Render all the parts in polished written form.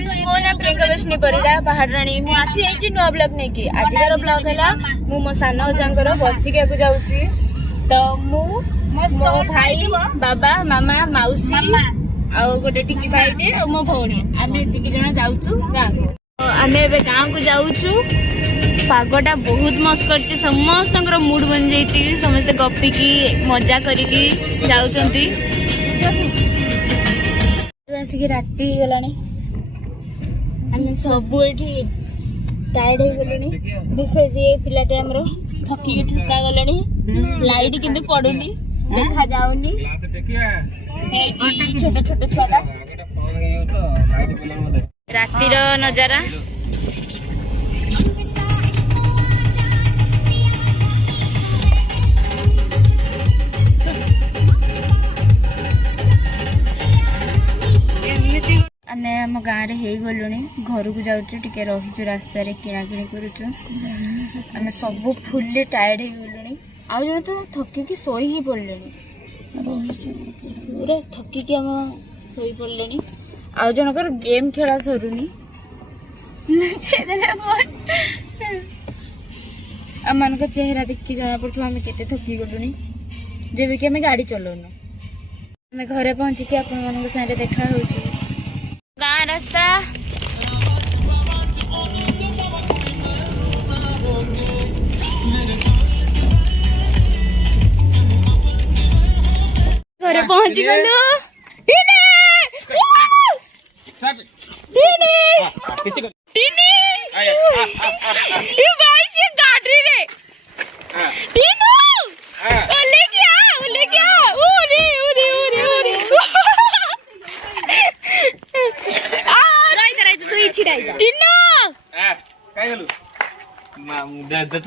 मो ना प्रियंका वैष्णी परिड़ा पहाड़राणी मु आसी जाइछि नुआ ब्लॉग नै कि आजिकार ब्लॉग हैला मु मो सानो जांकर बसिका को जाउछि तो मो भाई बाबा मामा माउसी आ गोटे टिकी भाईटे और मो भौणी आमे टिकी जणा जाउछु गाँ को आमे एबे गाँ को जाउछु पागटा बहुत मस्त करछि समस्त मूड बन जाइछि समस्त गपी की मजा करिकी जाउछंती आसिक राति गलानी आमे सब एठी टायर्ड हो गलनी विशेष ये पिलाटे हमरो थकी ठका गलनी लाइट किंतु पडुनी देखा जाउनी छोट छोट छुआ रातिर नजारा आने आम गाँव रे हे गलुनी घर को जाऊँ टिके रही रास्तार किणाकिणी करुचु आम सब फुल्ली टायर्ड हो गलुनी आउ जन तो थकिकी शोई ही पड़े पूरा थकिकी आम शोई पड़े आउ जनकर गेम खेला सरुनी आम मान चेहरा देखी जना पड़ो आम के थकी गलुनी जब कि आम गाड़ी चलाऊन आम घरे पहुँचिकी आपण मान साथ देखा हो गाँ रास्ता घरे पहुंची गलु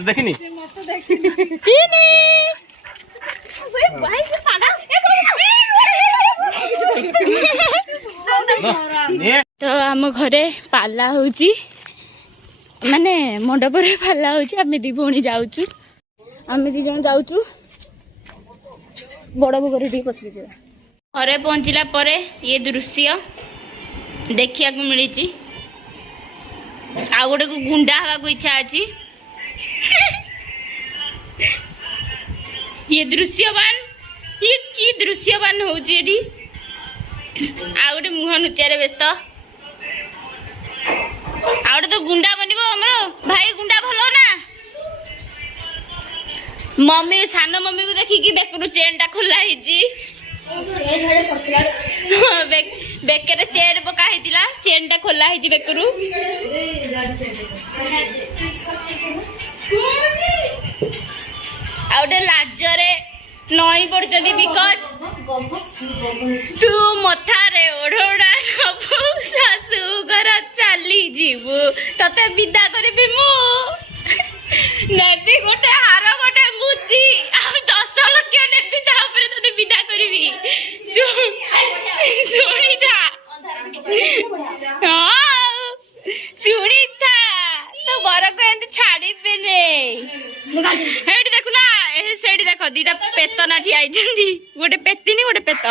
देखनी तो आम घरे पाला होची माने मंडप रे पाला होची आमे दी भौणी जाउचु आमे दी जण जाउचु बड़ भोगरे दी पसि जे घरे पहुंचला परे ये दृश्य देखिया को मिली आ गोटे को गुंडा हवा को इच्छा अच्छी ये दृश्यवान ये की दृश्यवान होची एठी आ गोटे मुह नुचारे व्यस्त आ गोटे तो गुंडा बनिबो हमरो भाई गुंडा भलो ना मम्मी सानो मम्मी को देखी कि देखनु चेन टा खोला हिजी बेकरे चेन पका हितिला चेन टा खोला हिजी बेकरू आउटे लाजरे नई पड़चंदी बिकज तू मथारे ओढ़ोड़ा नबु सासू घर चली जीवु तते विदा करबी मु नेबी गोटे हार गोटे मुदी आ 10 लाख नेबी ता ऊपर तते विदा करबी सुनी जा हां सुनी था तो घर को एंत छाड़ी पेने हेडी देखु ना सेडी देखो दीटा पेत ना ठिया आइचंदी गोटे पेतिनी गोटे पेत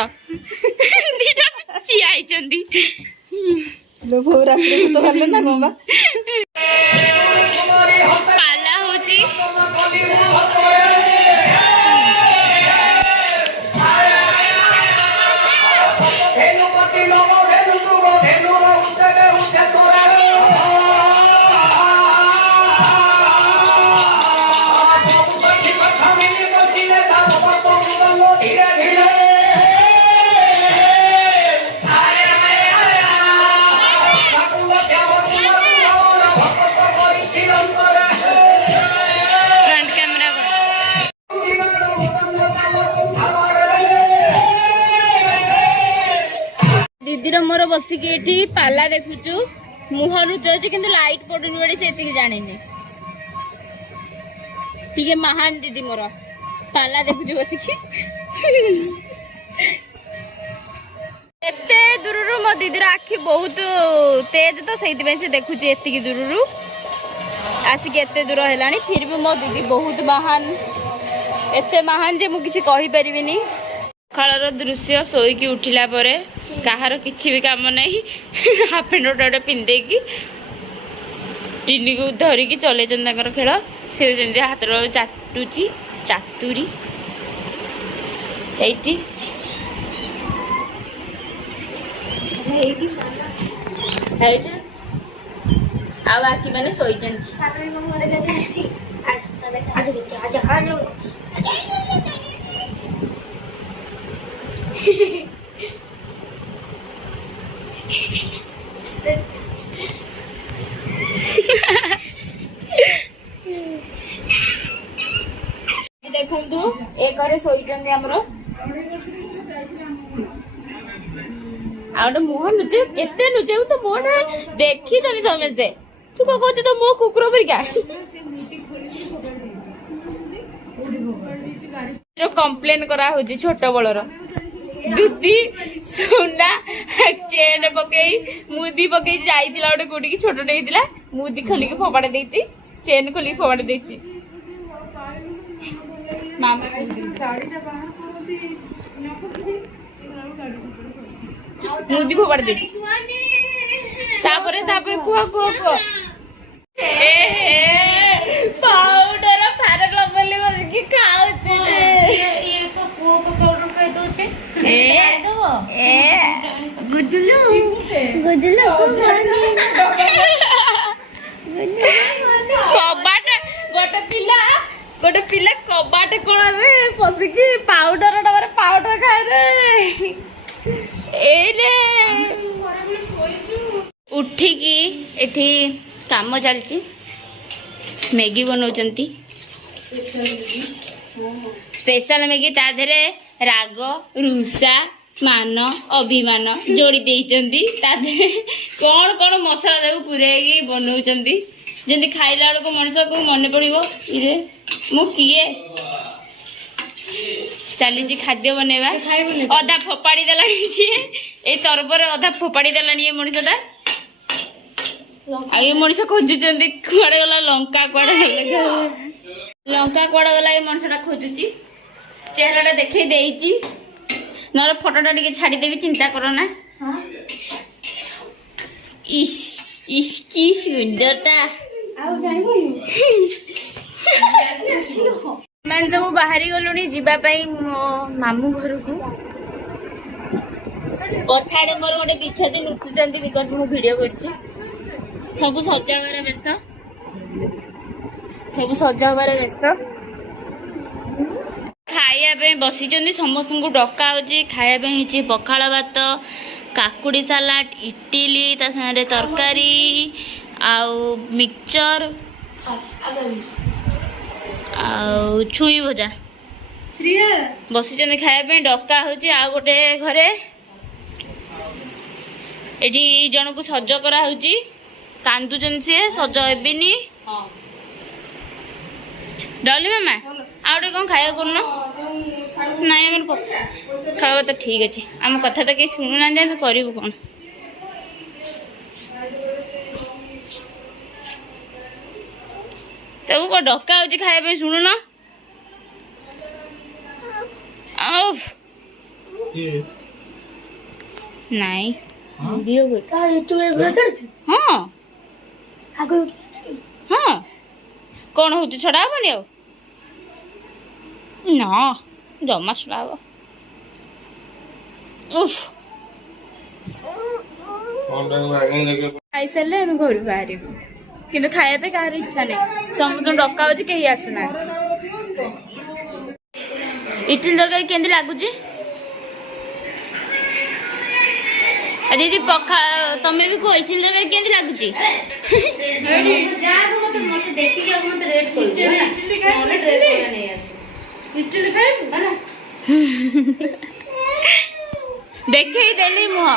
दीटा चिया आइचंदी लो भोरा तो हल्लो ना बाबा पाला होची दीदी मोर बसिक एठी पाला देखुचु मुह लुचौची किंतु लाइट पडुनी बड़ी से एतिक जानिनी ठीक महान दीदी मोर पाला देखुचु बसिक एते दूररू मो दीदीर आखि बहुत तेज तो सेइति से देखुची एतिक दूररू आसिक एते दूर हेलानी फिर भी मो दीदी बहुत महान एते महान जे मु किछि कहि परिबिनी ସକାଳର ଦୃଶ୍ୟ ଶୋଇକି ଉଠିଲା ପରେ କାହାର କିଛି ବି କାମ ନାହିଁ ହାଫ୍ ପ୍ୟାଣ୍ଟ ଗୋଟେ ପିନ୍ଧେଇକି ଟିନିକୁ ଧରିକି ଚଲେଇଛନ୍ତି ତାଙ୍କର ଖେଳ। ସେ ଯେମିତି ହାତର ଚାଟୁଛି ଚାତୁରୀ ଏଇଠି ଆଉ ବାକି ମାନେ ଶୋଇଛନ୍ତି। ଦେଖନ୍ତୁ ଏକରେ ଶୋଇଛନ୍ତି ଆମର ଆଉ ଗୋଟେ ମୁହଁ ଲୁଚେ କେତେ ଲୁଚେଇବୁ ତ ମୁହଁଟା ଦେଖିଛନ୍ତି ସମସ୍ତେ। ତୁ କଣ କହୁଛୁ ତ ମୋ କୁକୁର ପରିକା କମ୍ପ୍ଲେନ କରାହଉଛି ଛୋଟ ବଳର ଦିଦି ସୁନା ଚେନ୍ ପକେଇ ମୁଦି ପକେଇ ଯାଇଥିଲା ଗୋଟେ କୋଉଠିକି ଛୋଟଟେ ହେଇଥିଲା ମୁଦି ଖୋଲିକି ଫୋପାଡ଼ି ଦେଇଛି ଚେନ୍ ଖୋଲିକି ଫୋପାଡ଼ି ଦେଇଛି। ମୁଦି ଫୋପାଡ଼ି ଦେଇଛି ତାପରେ ତାପରେ କୁହ କୁହ କୁହ ପାଉଡର ଫାରକ ଲବଲି ବସିକି ଖାଉଛି କବାଟ ଗୋଟେ ପିଲା କବାଟ କୋଳରେ ପଶିକି ପାଉଡର ଡବାରେ ପାଉଡର ଖାଏ ଏଇରେ ଉଠିକି ଏଠି କାମ ଚାଲିଛି ମ୍ୟାଗି ବନଉଛନ୍ତି ସ୍ପେଶାଲ ମ୍ୟାଗି ତା ଦେହରେ ରାଗ ରୁଷା ମାନ ଅଭିମାନ ଯୋଡ଼ି ଦେଇଛନ୍ତି ତା ଦେହରେ କ'ଣ କ'ଣ ମସଲା ତାକୁ ପୁରେଇକି ବନଉଛନ୍ତି ଯେମିତି ଖାଇଲା ବେଳକୁ ମଣିଷକୁ ମନେ ପଡ଼ିବ ଇରେ ମୁଁ କିଏ। ଚାଲିଛି ଖାଦ୍ୟ ବନେଇବା ଅଧା ଫୋପାଡ଼ି ଦେଲାଣି ସିଏ ଏଇ ତରବରେ ଅଧା ଫୋପାଡ଼ି ଦେଲାଣି ଏ ମଣିଷଟା ଆଉ ଏ ମଣିଷ ଖୋଜୁଛନ୍ତି କୁଆଡ଼େ ଗଲା ଲଙ୍କା କୁଆଡ଼େ ଗଲା ଏ ମଣିଷଟା ଖୋଜୁଛି ଚେହେରାଟା ଦେଖେଇ ଦେଇଛି ନହେଲେ ଫଟୋଟା ଟିକେ ଛାଡ଼ିଦେବି ଚିନ୍ତା କର ନା। ଇସ୍ ଇସ୍ କି ସୁନ୍ଦରତା ମାନେ ସବୁ ବାହାରି ଗଲୁଣି ଯିବା ପାଇଁ ମୋ ମାମୁଁ ଘରକୁ। ପଛାଡ଼େ ମୋର ଗୋଟେ ବିଛତି ଲୁଟୁଛନ୍ତି ବିକଜ ମୁଁ ଭିଡ଼ିଓ କରୁଛି ସବୁ ସଜା ହବାରେ ବ୍ୟସ୍ତ ଖାଇବା ପାଇଁ ବସିଛନ୍ତି ସମସ୍ତଙ୍କୁ ଡକା ହେଉଛି ଖାଇବା ପାଇଁ ହେଇଛି ପଖାଳ ଭାତ କାକୁଡ଼ି ସାଲାଡ଼ ଇଟିଲି ତା ସାଙ୍ଗରେ ତରକାରୀ ଆଉ ମିକ୍ସଚର ଆଉ ଛୁଇଁ ଭଜା ବସିଛନ୍ତି ଖାଇବା ପାଇଁ ଡକା ହେଉଛି। ଆଉ ଗୋଟେ ଘରେ ଏଠି ଜଣକୁ ସଜ କରାହେଉଛି କାନ୍ଦୁଛନ୍ତି ସିଏ ସଜ ହେବିନି ଡଲି ମାମା ଆଉ ଗୋଟେ କ'ଣ ଖାଇବା କରୁନ ନାଇଁ ଆମର ପଖାଳ ଭାତ ଠିକ୍ ଅଛି ଆମ କଥା ତ କେହି ଶୁଣୁନାହାନ୍ତି ଆମେ କରିବୁ କ'ଣ। ତାକୁ କ'ଣ ଡକା ହେଉଛି ଖାଇବା ପାଇଁ ଶୁଣୁନ ନାଇଁ ହଁ କ'ଣ ହଉଛି ଛଡ଼ା ହବନି ଆଉ ନା ଜମା ଛଡ଼ା ହବ ଖାଇସାରିଲେ ଆମେ ଘରୁ ବାହାରିବୁ କିନ୍ତୁ ଖାଇବା ପାଇଁ କାହାର ଇଚ୍ଛା ନାହିଁ ସମସ୍ତଙ୍କୁ ଡକା ହେଉଛି କେହି ଆସୁନାହାନ୍ତି। ଇଟିଲି ତରକାରୀ କେମିତି ଲାଗୁଛି ଦିଦି ତମେ ବି କୁହ ଇଟିଲି ତରକାରୀ କେମିତି ଲାଗୁଛି ଦେଖେଇ ଦେଲି ମୁହଁ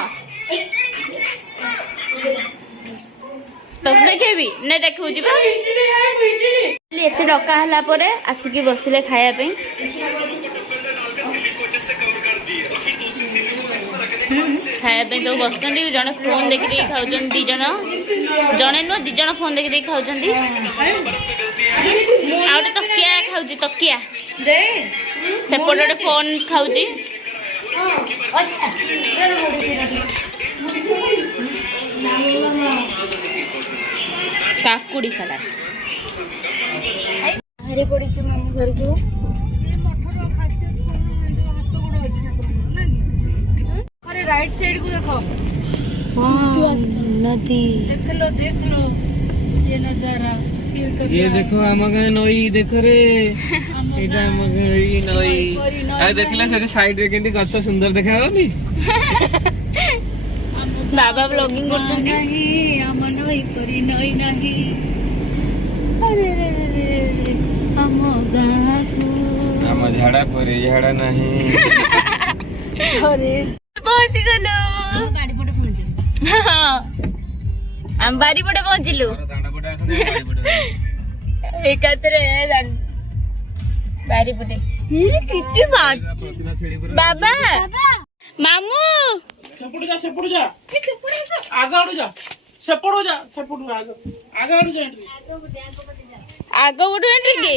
ତମେ ଦେଖେଇବି ନାଇଁ ଦେଖୁ ଯିବା ଏତେ ଡକା ହେଲା ପରେ ଆସିକି ବସିଲେ ଖାଇବା ପାଇଁ ଖାଇବା ପାଇଁ ସବୁ ବସୁଛନ୍ତି ଜଣେ ଫୋନ ଦେଖି ଦେଇକି ଖାଉଛନ୍ତି ଦି ଜଣ ଜଣେ ନୁହଁ ଦି ଜଣ ଫୋନ ଦେଖି ଦେଇକି ଖାଉଛନ୍ତି ଆଉ ଗୋଟେ ତକିଆ ଖାଉଛି ତକିଆ ସେପଟେ ଗୋଟେ ଫୋନ ଖାଉଛି କାକୁଡି ସାଲାଡ ବାହାରି ପଡିଛୁ ମାମୁଁ ଘରକୁ। राइट साइड को देखो। नदी देख लो ये नजारा। ये देखो आम गाँ नई देख रे एटा आम गाँ नई आ देखला से साइड रे केंती गछ सुंदर देखा होनी। बाबा ब्लॉगिंग करछन नहीं आम नई परी नई नहीं। अरे रे रे हम गाँ को आम झाड़ा परे झाड़ा नहीं। अरे पहुंच गलो बाड़ी पटे पहुंचलु। हम बाड़ी पटे पहुंचलु दांडा पटे आसने बाड़ी पटे एकातरे बाड़ी पटे। अरे कितनी बात प्रतिमा छेड़ी पर बाबा मामू सेपटू जा आगाड़ू जा सेपटू जा सेपटू आगाड़ू जा आग पटु एंट्री की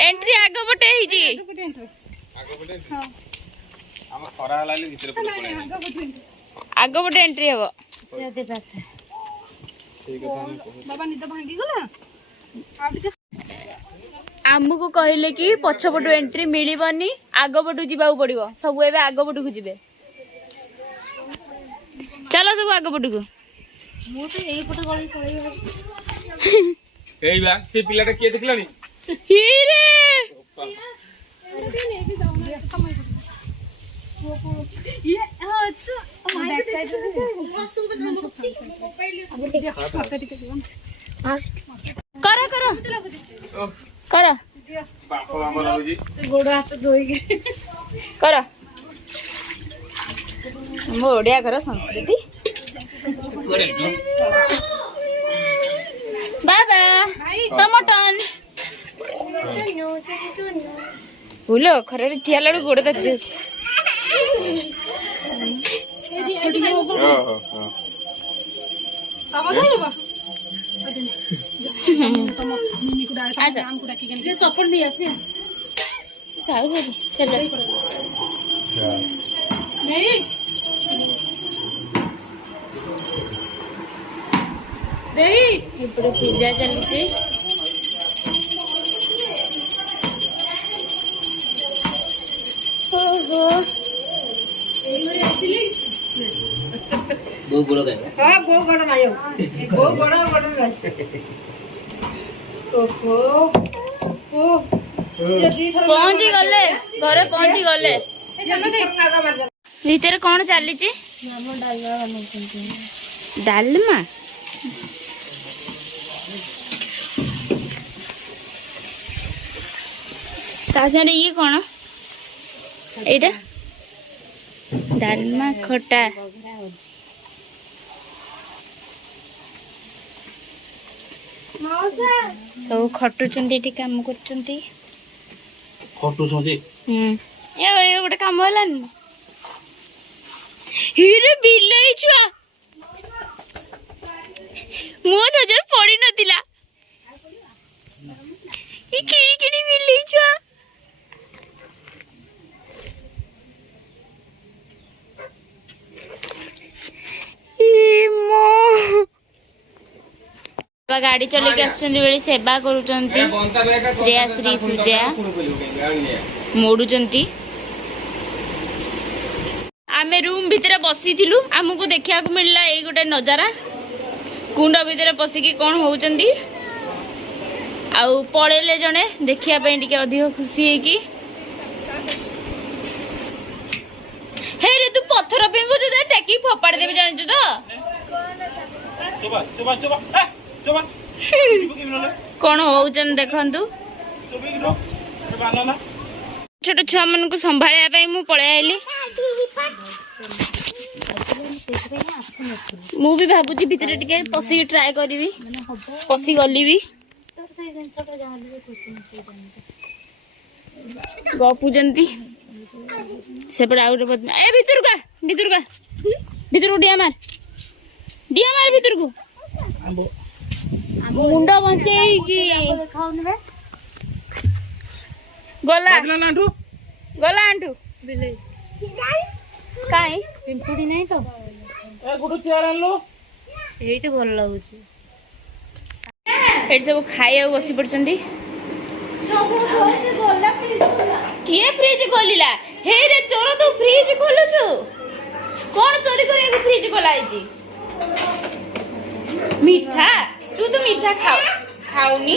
एंट्री आग पटे ही जी आगे पटे हम खरा लाली भीतर पड़े आग पटे एंट्री हबो। ठीक है बाबा निद भांगी गला। आमको कहले कि पछपटु एंट्री मिलबनी आग पटु जीवा पड़िबो सब एबे आग पटु को जीवे। चलो सब आग पटु को मु तो एई पट गली पळै एई बा से पिलाटा के देखलानी हिरे ये अच्छा बैक साइड मस्त करा करा करा बाप हमर होजी गोड़ हाथ धोई के करा मो ओडिया घर संस्कृति। कोड़े जो बाबा टमाटन बोलो खरे ठिया लड़ू गोड़ दे बाबा गयो मिनी को डाल आजा काम को डाकी के सपोर्ट नहीं आसे जाओ चलो नहीं देही ఇప్పుడు పిజ్జా చల్లిచి ఓహో दो गुड़ दे हां बो गड़ ना आयो बो गड़ ना ओहो ओ ये दी थर ପହଞ୍ଚି ଗଲେ ଘରେ ପହଞ୍ଚି ଗଲେ ଭିତରେ କଣ ଚାଲିଛି ଡାଲମା ତା ସାଙ୍ଗରେ ଇଏ କଣ ଏଇଟା ଡାଲମା ଖଟା ସବୁ ଖଟୁଛନ୍ତି ଏଠି କାମ କରୁଛନ୍ତି। खटू छे ଏ ଗୋଟେ କାମ ହେଲାନି ନା ହିରେ ବିଲେଇ ଛୁଆ ମୋ ନଜର ପଡି ନଥିଲା ଏ କିଣି କିଣି ବିଲେଇ ଛୁଆ गाड़ी चलेके आसुचंदी बेले सेवा करूचंती श्रेया श्री सुजा मोड़ुचंती। आमे रूम भितर बसी थिलु हमको देखिया को मिलला ए गोटे नजारा कुंड भितर पसिकी कोन होउचंदी आउ पळेले जणे देखिया पे टिके अधिक खुशी है कि हे रे तू पत्थर पेंगु दे टेकी फोपाड़ देबे जानि तू तो कौन होउचन देखंतु छोट छुआ मन को संभाळिया मु पळे आइली मु भी भाबुची भितर टिके पसी ट्राई करबी पसी गली भी गपुजंती सेपड़ आउट बदमा ए भीतर को डिया मार भीतर को मुंड बंचेई की गला लांठू गला आंटू बिले ପିମ୍ପୁଡ଼ି ନାହିଁ ତ ए गुडू चेयर आनलो ଏଇଠି ଭଲ ଲାଗୁଛି। ଏଠି ସବୁ ଖାଇବାକୁ ବସି ପଡିଛନ୍ତି। କିଏ ଫ୍ରିଜ ଖୋଲିଲା? ହେଇରେ ଚୋର ତୁ ଫ୍ରିଜ ଖୋଲୁଛୁ? କଣ ଚୋରି କରିବାକୁ ଫ୍ରିଜ ଖୋଲା ହେଇଛି? ମିଠା ତୁ ତ ମିଠା ଖାଉନି।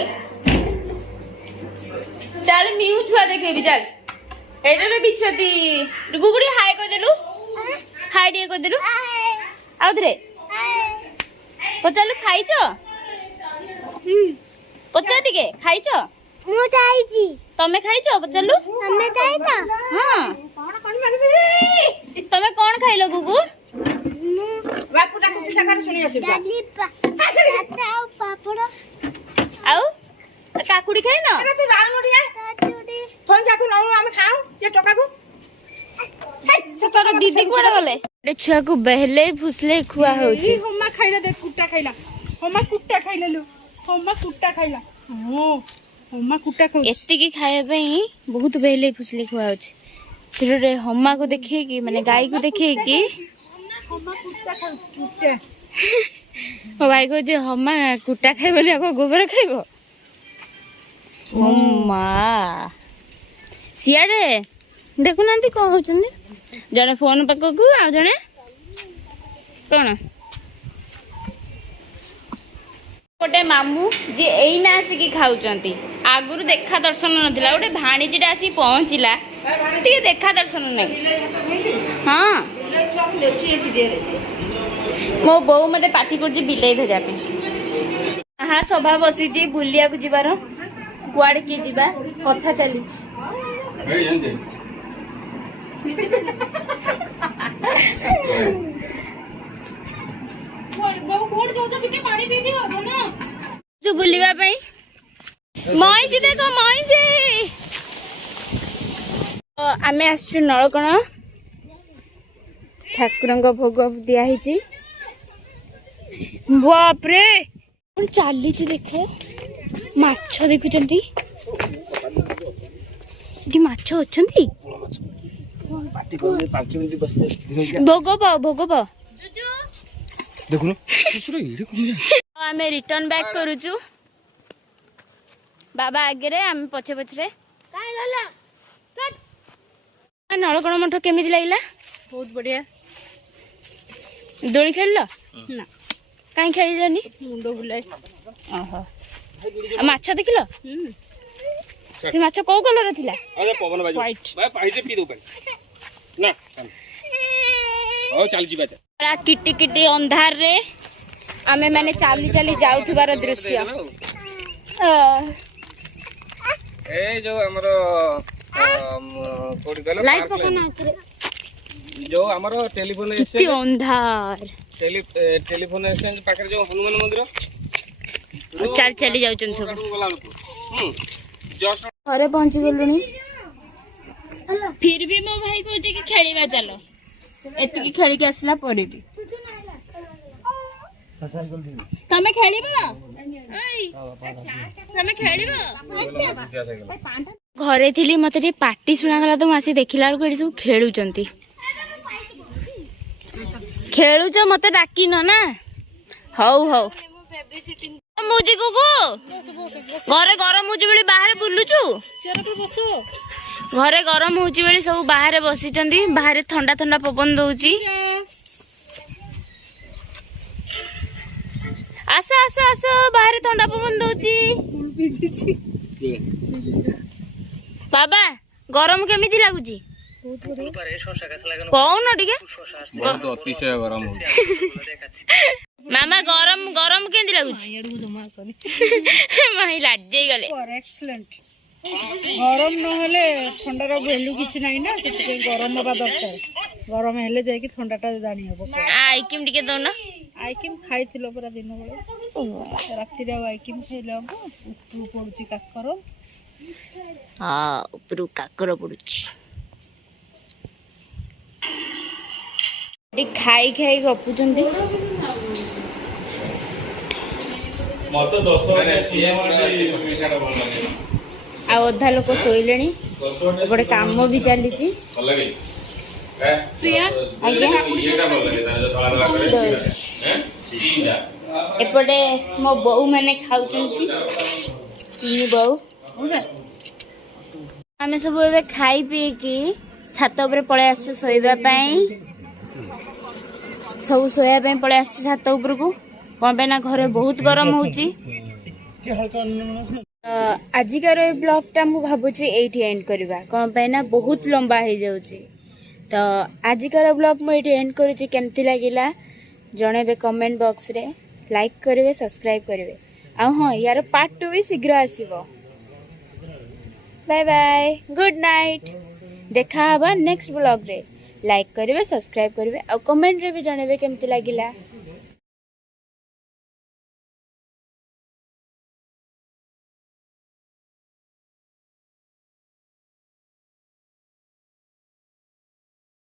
ଚାଲ ନିଉ ଛୁଆ ଦେଖେଇବି ଚାଲ। ଏଇଟାରେ ବିଛତି ଗୁଗୁଡି ହାଇ କହିଦେଲୁ। ହାଇ ଟିକେ କହିଦେଲୁ। ଆଉ ଥରେ ପଚାରିଲୁ ଖାଇଛ? ପଚାର ଟିକେ ଖାଇଛ? ମୁଁ ଖାଇଛି। ତମେ ଖାଇଛ? ପଚାରିଲୁ। ତମେ ଖାଇଛ? ହଁ ତମେ କଣ ଖାଇଲ ଗୁଗୁ? ବାପୁ ଡାକୁଛି ସାକାରେ ଶୁଣି ଆସିବୁ। ଡାଲି ଭାତ ଆଉ ପାପଡ଼। ଆଉ କାକୁଡି ଖାଇନ? ତୁ ଯାଉନୁ ଟିକେ। ଫୋନ ଯାକୁ ନଉ ଆମେ ଖାଉ ଏ ଟକାକୁ। ତୋର ଦିଦି କୁଆଡେ ଗଲେ? ଗୋଟେ ଛୁଆକୁ ବେହଲେଇ ଫୁସଲେଇ ଖୁଆ ହଉଛି। ହୋମା ଖାଇଲା ଦେଖ କୁଟା ଖାଇଲା। ହୋମା କୁଟା ଖାଇଲା ଲୋ। ହୋମା କୁଟା ଖାଇଲା। ହୋମା କୁଟା ଖାଉଛି। ଏତିକି ଖାଇବା ପାଇଁ ବହୁତ ବେହଲେଇ ଫୁସଲେଇ ଖୁଆ ହଉଛି। ସେଠି ହମାକୁ ଦେଖେଇକି ମାନେ ଗାଈକୁ ଦେଖେଇକି ହୋମା କୁଟା ଖାଉଛି କୁଟା। ମୋ ଭାଇ କହୁଛି ହମା କୁଟା ଖାଇବନି ଆଉ ଗୋବର ଖାଇବ। ହମା ସିଆଡେ ଦେଖୁନାହାନ୍ତି କଣ ହଉଛନ୍ତି। ଜଣେ ଫୋନ ପାଖକୁ ଆଉ ଜଣେ କଣ ଗୋଟେ ମାମୁଁ ଯିଏ ଏଇନା ଆସିକି ଖାଉଛନ୍ତି। ଆଗରୁ ଦେଖା ଦର୍ଶନ ନଥିଲା। ଗୋଟେ ଭାଣିଜୀଟା ଆସିକି ପହଞ୍ଚିଲା ଟିକେ ଦେଖା ଦର୍ଶନ ନାହିଁ। ହଁ ମୋ ବୋଉ ମତେ ପାଟି କରୁଛି ବିଲେଇ ଧରିବା ପାଇଁ। ଆହା ସଭା ବସିଛି ବୁଲିବାକୁ ଯିବାର। କୁଆଡେ କିଏ ଯିବା କଥା ଚାଲିଛି। ବୁଲିବା ପାଇଁ ମଇଁଷି ଦେଖ ମଇଁଷି। ଆମେ ଆସିଛୁ ନଳକଣ। ଠାକୁରଙ୍କ ଭୋଗ ଦିଆ ହେଇଛି। ବାପରେ କଣ ଚାଲିଛି ଦେଖ। ମାଛ ଦେଖୁଛନ୍ତି। ସେଠି ମାଛ ଅଛନ୍ତି। ଭୋଗ ପାଅ ଭୋଗ ପାଅ। ଦେଖୁନ ଆମେ ରିଟର୍ନ ବ୍ୟାକ୍ କରୁଛୁ। ବାବା ଆଗରେ ଆମେ ପଛେ ପଛରେ। ନଳକଣ ମଠ କେମିତି ଲାଗିଲା? ବହୁତ ବଢିଆ। ଦୋଳି ଖେଳିଲ? ନା କାହିଁ ଖେଳିଲନି? ମୁଣ୍ଡ ବୁଲାଏ। ଓହୋ ଆଉ ମାଛ ଦେଖିଲ? ସେ ମାଛ କୋଉ କଲର ଥିଲା? ହ୍ୱାଇଟ୍। କିଟି କିଟି ଅନ୍ଧାରରେ ଆମେ ମାନେ ଚାଲି ଚାଲି ଯାଉଥିବାର ଦୃଶ୍ୟ। ଯୋଉ ଆମର କୋଉଠି କହିଲ ଲାଇଟ୍ ପକାନା ହାତରେ। ଯୋଉ ଆମର ଟେଲିଫୋନ କେତେ ଅନ୍ଧାର। ଟେଲିଫୋନ ଏକ୍ସଚେଞ୍ଜ ପାଖରେ ଯୋଉ ହନୁମାନ ମନ୍ଦିର ଚାଲି ଚାଲି ଯାଉଛନ୍ତି ସବୁ। ଜଷ୍ଟ ଘରେ ପହଞ୍ଚି ଗଲୁଣି। ଫିର ବି ମୋ ଭାଇ କହୁଛି କି ଖେଳିବା ଚାଲ। ଏତିକି ଖେଳିକି ଆସିଲା ପରେ ବି ତମେ ଖେଳିବ? ତମେ ଖେଳିବ? ଘରେ ଥିଲି ମତେ ଟିକେ ପାଟି ଶୁଣାଗଲା ତ ମୁଁ ଆସି ଦେଖିଲା ବେଳକୁ ଏଠି ସବୁ ଖେଳୁଛନ୍ତି। ଖେଳୁଛ ମତେ ଡାକିନ ନା? ହଉ ହଉ ମୁଜି କୁକୁ ଘରେ ଗରମ ହଉଛି ବୋଲି ବାହାରେ ବୁଲୁଛୁ। ଘରେ ଗରମ ହଉଛି ବୋଲି ସବୁ ବାହାରେ ବସିଛନ୍ତି। ବାହାରେ ଥଣ୍ଡା ଥଣ୍ଡା ପବନ ଦଉଛି। ଆସ ଆସ ଆସ ବାହାରେ ଥଣ୍ଡା ପବନ ଦଉଛି। ବାବା ଗରମ କେମିତି ଲାଗୁଛି? କହୁନ ଟିକେ। ଅତିଶୟ ଗରମ ହଉଛି। ମାମା ଗରମ ଗରମ କେମିତି ଲାଗୁଛି? ମାଇ ଲାଜେଇ ଗଲେ। ଗରମ ନହେଲେ ଥଣ୍ଡାର ଭ୍ୟାଲୁ କିଛି ନାହିଁ ନା। ସେଥିପାଇଁ ଗରମ ହେବା ଦରକାର। ଗରମ ହେଲେ ଯାଇକି ଥଣ୍ଡାଟା ଜାଣି ହବ। ଆଇସ୍କ୍ରିମ ଟିକେ ଦଉନ। ଆଇସ୍କ୍ରିମ ଖାଇଥିଲ ପୁରା ଦିନ ବେଳେ। ରାତିରେ ଆଉ ଆଇସ୍କ୍ରିମ ଖାଇଲେ ହବ? ଉପରୁ ପଡୁଛି କାକର। ହଁ ଉପରୁ କାକର ପଡୁଛି। ଖାଇ ଖାଇ ଗପୁଛନ୍ତି। ଆଉ ଅଧା ଲୋକ ଶୋଇଲେଣି। ଗୋଟେ କାମ ବି ଚାଲିଛି। ପ୍ରିୟା ଆଜ୍ଞା ଏପଟେ ମୋ ବୋଉ ମାନେ ଖାଉଛନ୍ତି ତିନି ବୋଉ ଆମେ ସବୁ ଏବେ ଖାଇ ପିଇକି ଛାତ ଉପରେ ପଳେଇ ଆସିଛୁ ଶୋଇବା ପାଇଁ ସବୁ ଶୋଇବା ପାଇଁ ପଳେଇ ଆସିଛୁ ଛାତ ଉପରକୁ କଣ ପାଇଁ ନା ଘରେ ବହୁତ ଗରମ ହଉଛି ଆଜିକାର ଏ ବ୍ଲଗଟା ମୁଁ ଭାବୁଛି ଏଇଠି ଏଣ୍ଡ କରିବା କଣ ପାଇଁ ନା ବହୁତ ଲମ୍ବା ହେଇଯାଉଛି ତ ଆଜିକାର ବ୍ଲଗ ମୁଁ ଏଇଠି ଏଣ୍ଡ କରୁଛି କେମିତି ଲାଗିଲା ଜଣେଇବେ କମେଣ୍ଟ ବକ୍ସରେ ଲାଇକ୍ କରିବେ ସବସ୍କ୍ରାଇବ୍ କରିବେ ଆଉ ହଁ ୟାର ପାର୍ଟ 2 ବି ଶୀଘ୍ର ଆସିବ ବାଏ ବାଏ ଗୁଡ୍ ନାଇଟ୍ ଦେଖା ହବା ନେକ୍ସଟ ବ୍ଲଗରେ ଲାଇକ୍ କରିବେ ସବସ୍କ୍ରାଇବ୍ କରିବେ ଆଉ କମେଣ୍ଟରେ ବି ଜଣେଇବେ କେମିତି ଲାଗିଲା